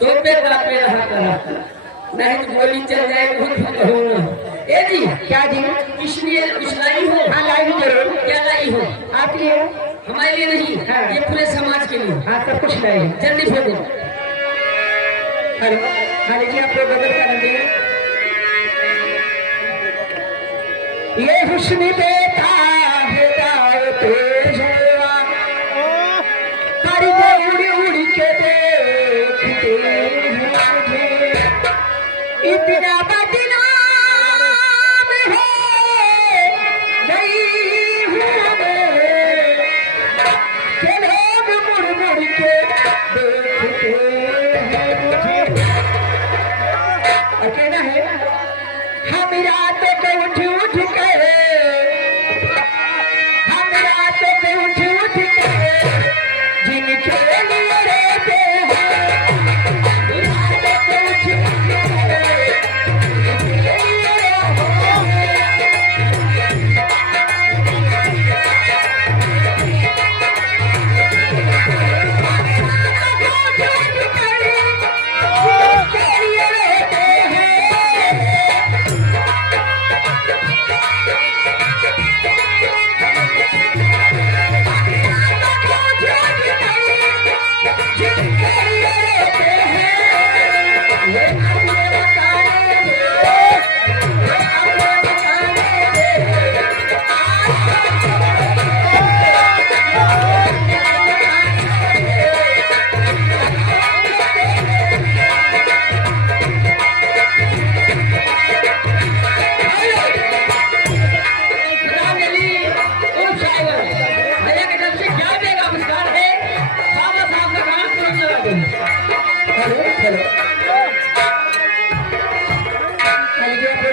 तो पे कापे रहा करा, नहीं तो गोली चल जाए खुद कहूँगा। ए जी क्या जी? किस लिए कुछ लाई हो? हाँ लाई हूँ जरूर। क्या लाई हो? आपके लिए? हमारे लिए नहीं, हाँ। ये पूरे समाज के लिए। हाँ सब कुछ लाई है। जल्दी फेंको। हेलो हाँ लीजिए आपको गजल का नंदी ये हुस्न देता हिदायत जलवा कर दे उड़ उड़ के देखते हैं मुझे इतना बदनाम हो गई हूँ मैं कि लोग मुड़ मुड़ के देखते हैं मुझे अकेला है हम रातों को उठ उठ कर हम रातों को उठ उठ कर जिनके लिए रहते हैं रातों को उठ उठ कर जिनके लिए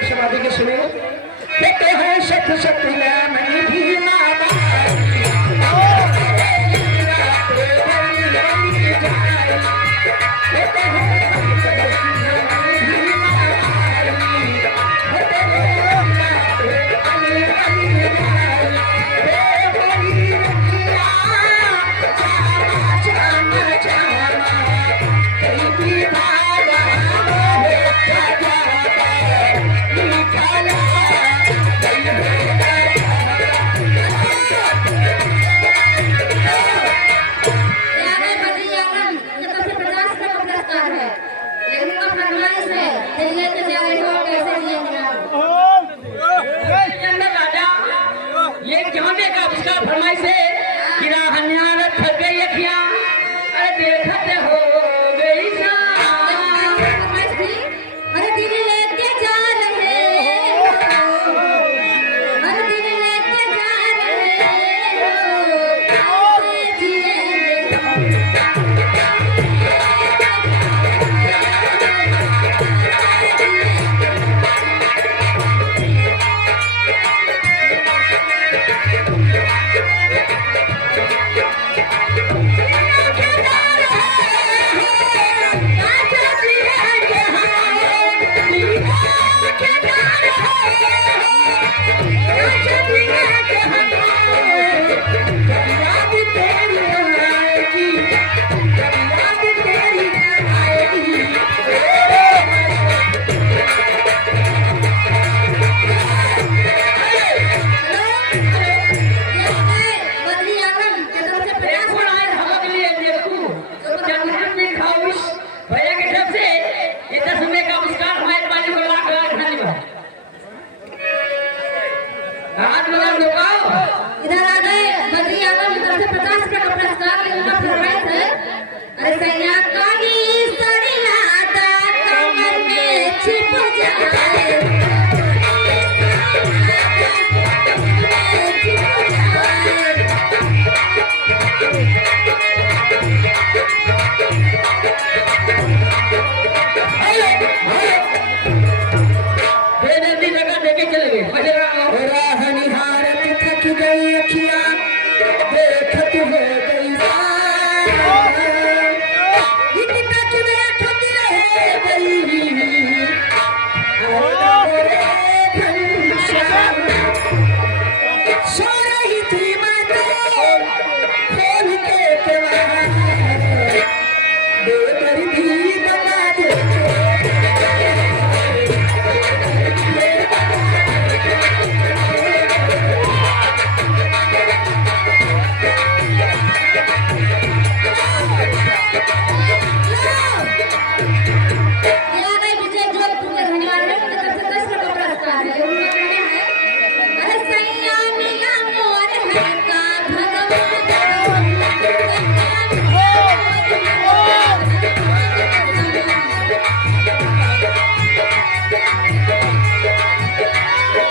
समाधि के सुने कहते हैं सत सत्यनाम निधि माता